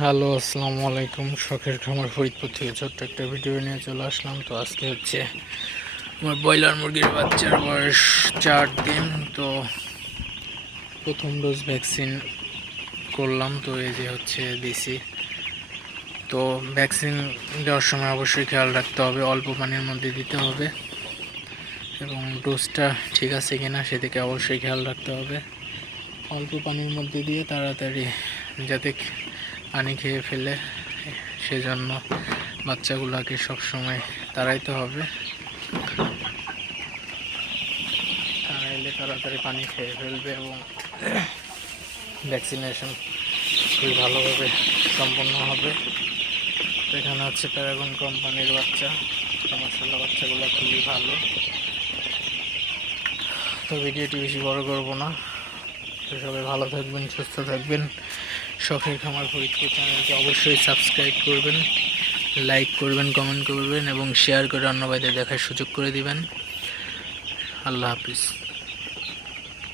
Hello, আসসালামু আলাইকুম। শখের খামার ফরিদপুর থেকে ছোট্ট একটা ভিডিও নিয়ে চলে আসলাম। তো আজকে হচ্ছে আমার ব্রয়লার মুরগির বাচ্চার বয়স চার দিন। তো প্রথম ডোজ ভ্যাকসিন করলাম। তো এই যে হচ্ছে দিছি। তো ভ্যাকসিন দেওয়ার সময় অবশ্যই খেয়াল রাখতে হবে, অল্প পানির মধ্যে দিতে হবে এবং ডোজটা ঠিক আছে কিনা সেদিকে অবশ্যই খেয়াল রাখতে হবে। অল্প পানির মধ্যে দিয়ে তাড়াতাড়ি যাতে পানি খেয়ে ফেলে, সেজন্য বাচ্চাগুলোকে সবসময় তাড়াইতে হবে। তাড়াইলে তাড়াতাড়ি পানি খেয়ে ফেলবে এবং ভ্যাকসিনেশন খুবই ভালোভাবে সম্পন্ন হবে। এখানে হচ্ছে প্যারাগন কোম্পানির বাচ্চা মশলা বাচ্চাগুলো খুবই ভালো। তো ভিডিওটি বেশি বড় করব না। সবাই ভালো থাকবেন, সুস্থ থাকবেন। শখের খামার ফরিদপুর চ্যানেলকে অবশ্যই সাবস্ক্রাইব করবেন, লাইক করবেন, কমেন্ট করবেন এবং শেয়ার করে অন্য দেখার সুযোগ করে দিবেন। আল্লাহ হাফিজ।